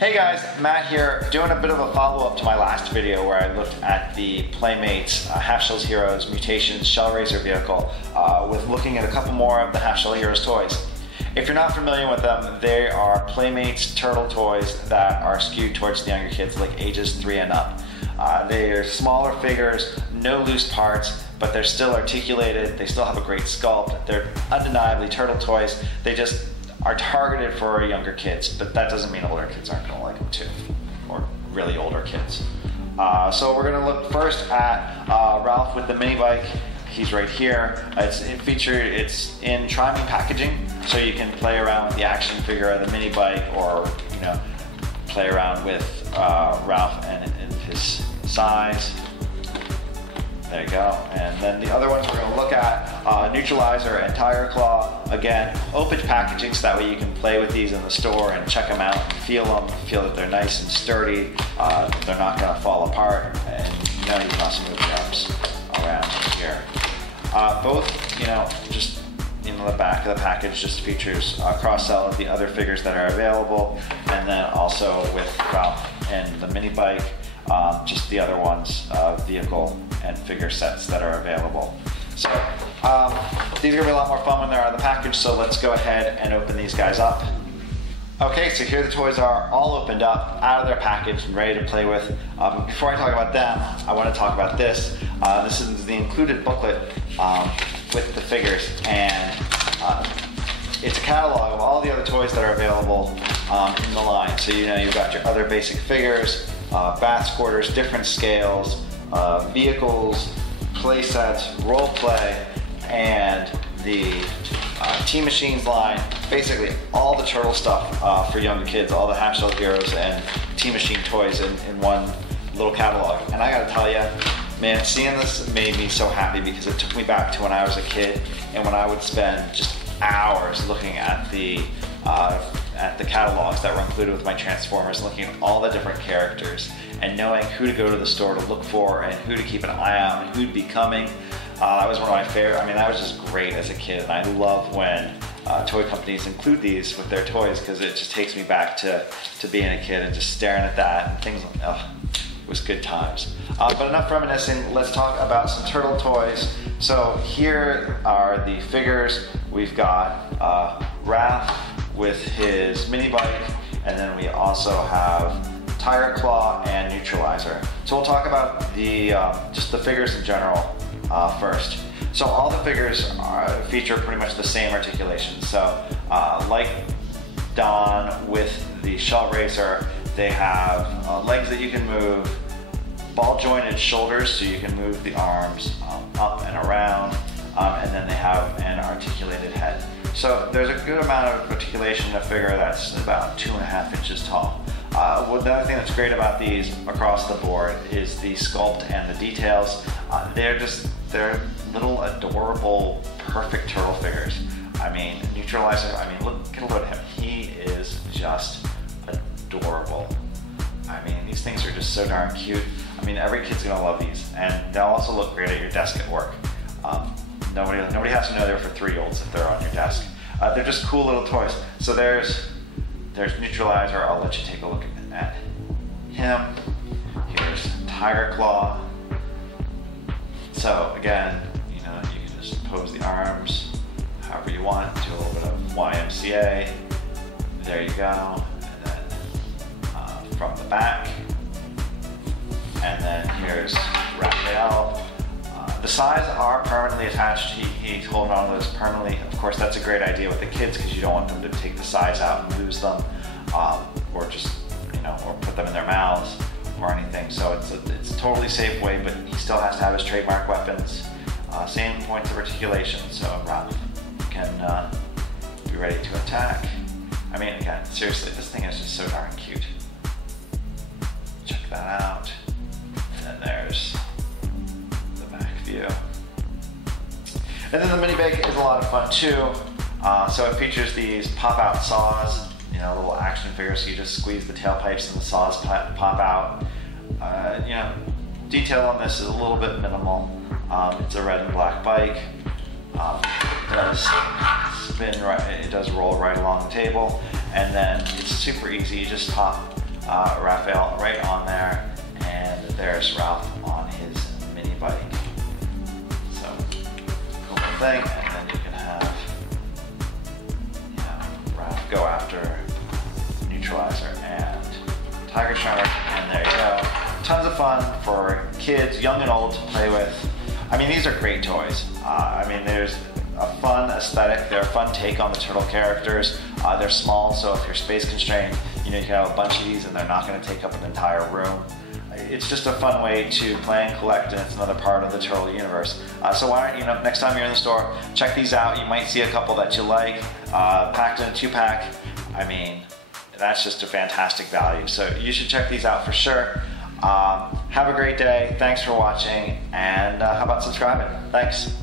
Hey guys, Matt here, doing a bit of a follow-up to my last video where I looked at the Playmates Half Shell Heroes Mutations Shellraiser vehicle with looking at a couple more of the Half Shell Heroes toys. If you're not familiar with them, they are Playmates turtle toys that are skewed towards the younger kids, like ages 3 and up. They're smaller figures, no loose parts, but they're still articulated, they still have a great sculpt, they're undeniably turtle toys. They just are targeted for younger kids, but that doesn't mean older kids aren't going to like them too, or really older kids. So we're going to look first at Ralph with the mini bike. He's right here. It's in Try-Me packaging, so you can play around with the action figure of the mini bike, or play around with Ralph and his size. There you go. And then the other ones we're going to look at, Neutralizer and Tiger Claw. Again, open packaging so that way you can play with these in the store and check them out and feel them, feel that they're nice and sturdy. They're not going to fall apart, and you can also move the arms around here. Both, just the back of the package just features cross-sell of the other figures that are available, and then also with Ralph and the mini bike, just the other ones, vehicle and figure sets that are available. So these are going to be a lot more fun when they're out of the package, so let's go ahead and open these guys up. Okay, so here the toys are all opened up, out of their package and ready to play with. Before I talk about them, I want to talk about this. This is the included booklet with the figures, and it's a catalog of all the other toys that are available in the line. So you've got your other basic figures, bath squirters, different scales, vehicles, play sets, role play, and the Team Machines line. Basically all the turtle stuff for younger kids, all the Half Shell Heroes and Team Machine toys in one little catalog. And I gotta tell you, man, seeing this made me so happy, because it took me back to when I was a kid and when I would spend just hours looking at the catalogs that were included with my Transformers, looking at all the different characters and knowing who to go to the store to look for and who to keep an eye out and who'd be coming. That was one of my favorite. I mean, that was just great as a kid, and I love when toy companies include these with their toys, because it just takes me back to being a kid and just staring at that and things. It was good times. But enough reminiscing, let's talk about some turtle toys. So here are the figures. We've got Raph with his mini bike, and then we also have Tiger Claw and Neutralizer. So we'll talk about the just the figures in general first. So all the figures feature pretty much the same articulation. So like Don with the Shellraiser, they have legs that you can move, ball jointed shoulders so you can move the arms up and around, and then they have an articulated head. So there's a good amount of articulation in a figure that's about 2.5 inches tall. The other thing that's great about these across the board is the sculpt and the details. They're little adorable, perfect turtle figures. I mean, Neutralizer, look at him. He is just adorable. I mean, these things are just so darn cute. I mean, every kid's gonna love these, and they'll also look great at your desk at work. Nobody has to know they're for 3-year-olds if they're on your desk. They're just cool little toys. So there's Neutralizer. I'll let you take a look at him. Here's Tiger Claw. So again, you can just pose the arms however you want, do a little bit of YMCA. There you go. And then from the back. And then here's Raphael. The sides are permanently attached. He's holding on to this permanently. Of course, that's a great idea with the kids, because you don't want them to take the sides out and lose them, or just, or put them in their mouths or anything. So it's a totally safe way, but he still has to have his trademark weapons. Same points of articulation, so Ralph can be ready to attack. I mean, again, seriously, this thing is just so darn cute. Check that out. And then there's view. And then the mini bike is a lot of fun too. So it features these pop-out saws, little action figures, so you just squeeze the tailpipes and the saws pop out. Detail on this is a little bit minimal. It's a red and black bike. It does spin right, it does roll right along the table, and then it's super easy. You just pop Raphael right on there, and there's Ralph on his mini bike. So, cool thing, and then you can have Ralph go after Neutralizer and Tiger Shredder, and there you go. Tons of fun for kids, young and old, to play with. I mean, these are great toys. I mean, there's a fun aesthetic. They're a fun take on the turtle characters. They're small, so if you're space constrained, you can have a bunch of these and they're not going to take up an entire room. It's just a fun way to play and collect, and it's another part of the turtle universe. So why don't next time you're in the store, check these out. You might see a couple that you like, packed in a 2-pack. I mean, that's just a fantastic value. So you should check these out for sure. Have a great day. Thanks for watching, and how about subscribing? Thanks.